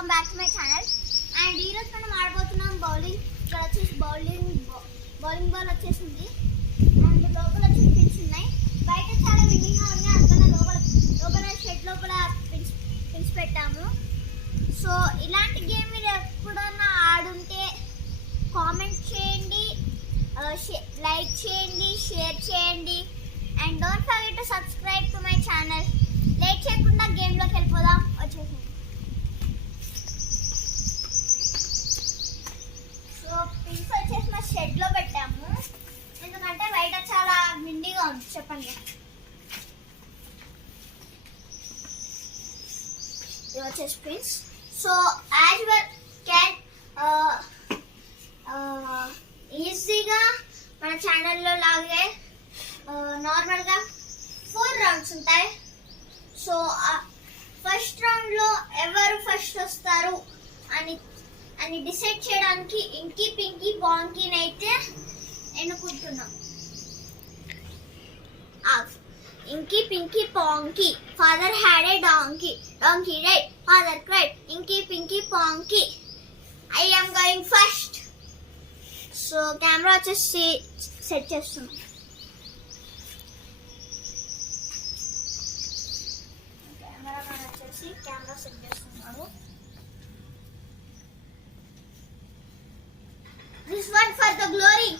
Welcome back to my channel. And ఈరోజు మనం ఆడబోతున్నాం బౌలింగ్. ఇక్కడ వచ్చేసి బౌలింగ్ బాల్ వచ్చేసింది. అండ్ లోపల వచ్చేసి పిన్స్ ఉన్నాయి. బయట చాలా విన్నింగ్గా ఉన్నాయి, అందుకని లోపల షెడ్ లోపల పిన్స్ పెట్టాము. సో ఇలాంటి గేమ్ మీరు ఎప్పుడన్నా ఆడుంటే కామెంట్ చేయండి, లైక్ చేయండి, షేర్ చేయండి. And don't forget to subscribe to my channel. Late చేయకుండా గేమ్లోకి వెళ్ళిపోదాం. వచ్చేసి సో పిన్స్ వచ్చేసి మా షెడ్లో పెట్టాము, ఎందుకంటే బయట చాలా విండిగా ఉంది. చెప్పండి, ఇది వచ్చేసి pins. So as well can ఈజీగా మన ఛానల్లో లాగే నార్మల్గా 4 రౌండ్స్ ఉంటాయి. సో ఫస్ట్ రౌండ్లో ఎవరు ఫస్ట్ వస్తారు అని డిసైడ్ చేయడానికి ఇంకీ పింకీ పాంకీని అయితే ఎన్నుకుంటున్నాం. Inky pinky ponky, father had a donkey, donkey died, father cried, inky pinky ponky, I am going first. So camera వచ్చేసి సెట్ చేస్తున్నాం. కెమెరా సెట్ చేస్తున్నాడు. This one for the glory.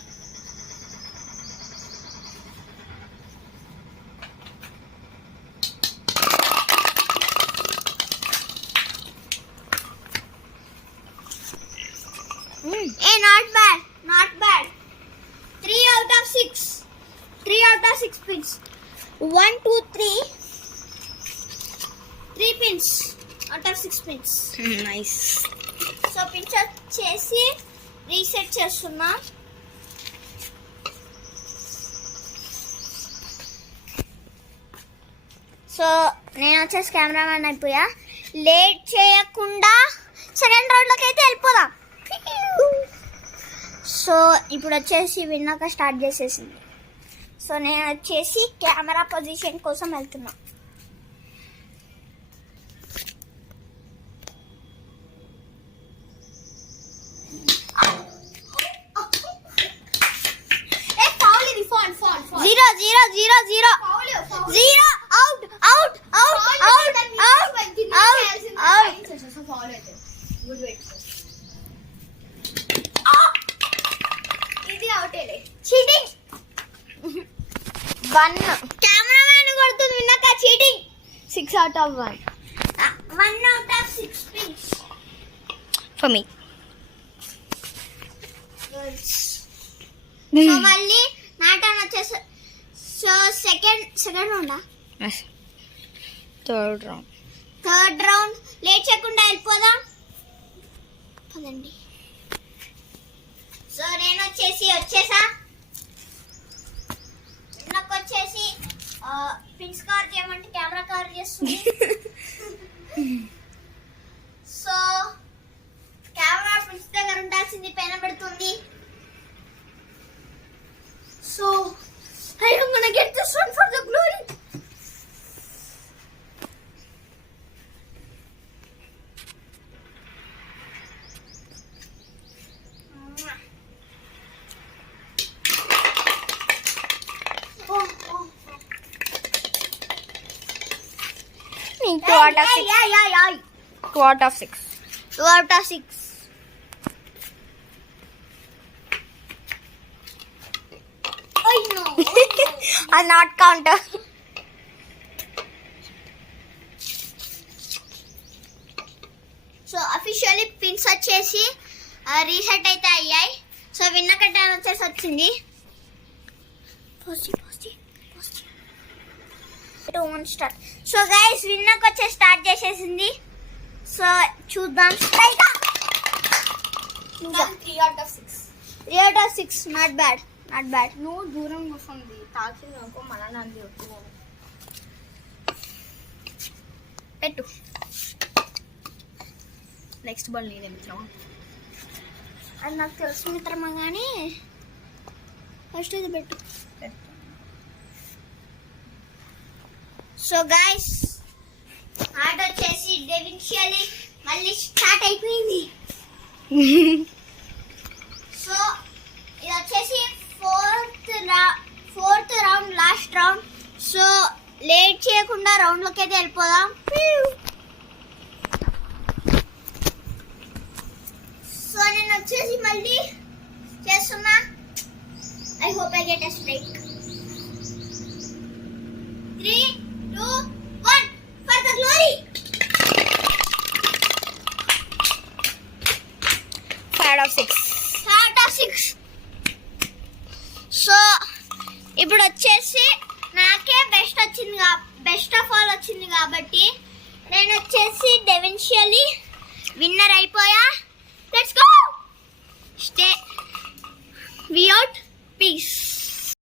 Hey, not bad. 3 out of 6. 3 out of 6 pins. 1, 2, 3. 3 pins out of 6 pins. Nice. So pins వచ్చేసి రీసెట్ చేస్తున్నా. సో నేను వచ్చేసి కెమెరామ్యాన్ అయిపోయా. లేట్ చేయకుండా సెకండ్ రౌండ్లోకి అయితే వెళ్ళిపోదాం. సో ఇప్పుడు వచ్చేసి విన్నాక స్టార్ట్ చేసేసింది. సో నేను వచ్చేసి కెమెరా పొజిషన్ కోసం వెళ్తున్నా. Zero out. ఇది అవుటేలే. చీటింగ్. 1 కెమెరామ్యాన్ కొడుతుంది విన్నాక. చీటింగ్. 6 out of 1. 1 out of 6 pins For me. So మళ్ళీ నా టర్న్ వచ్చేసి. సో సెకండ్ రౌండా? Yes. Third round. లేట్ చేయకుండా వెళ్ళిపోదాం పదండి. సో నేను వచ్చేసా. నాకు వచ్చేసి పిన్స్ కవర్ చేయమంటే కెమెరా కవర్ చేస్తుంది. సో కెమెరా పిన్స్ దగ్గర ఉండాల్సింది పైన పెడుతుంది. So I am gonna get this one for the glory. Two out of 6. 2 out of 6. 2 out of 6. I'll not counter. So officially pins వచ్చేసి రీసెట్ అయితే అయ్యాయి. సో విన్నక టైం వచ్చేసి వచ్చింది. 2, 1 స్టార్ట్. సో గైస్ విన్నక వచ్చేసి స్టార్ట్ చేసేసింది. సో చూద్దాం. 3 out of 6. 3 out of 6. Not bad. నువ్వు దూరం కూర్చుంది తాకింది అనుకో, మళ్ళా నన్ను ఒప్పుకో పెట్టు. నెక్స్ట్ బాల్ నేనే మిత్రమా. అది నాకు తెలుసు మిత్రమా, కానీ ఫస్ట్ ఇది పెట్టు. సో గైస్ ఆర్డర్ వచ్చేసి డెవిన్షియలీ మళ్ళీ స్టార్ట్ అయిపోయింది. సో ఇది వచ్చేసి fourth round, last round. So late చేయకుండా రౌండ్లోకి అయితే వెళ్ళిపోదాం. సో నేను వచ్చేసి మళ్ళీ చేస్తున్నా. I hope I get a strike. 3, 2, 1 for the glory. 5 out of 6. సో ఇప్పుడు వచ్చేసి నాకే బెస్ట్ ఆఫ్ ఆల్ వచ్చింది కాబట్టి నేను వచ్చేసి డెవిన్షియలీ విన్నర్ అయిపోయా. Let's go. Stay we out. Piece.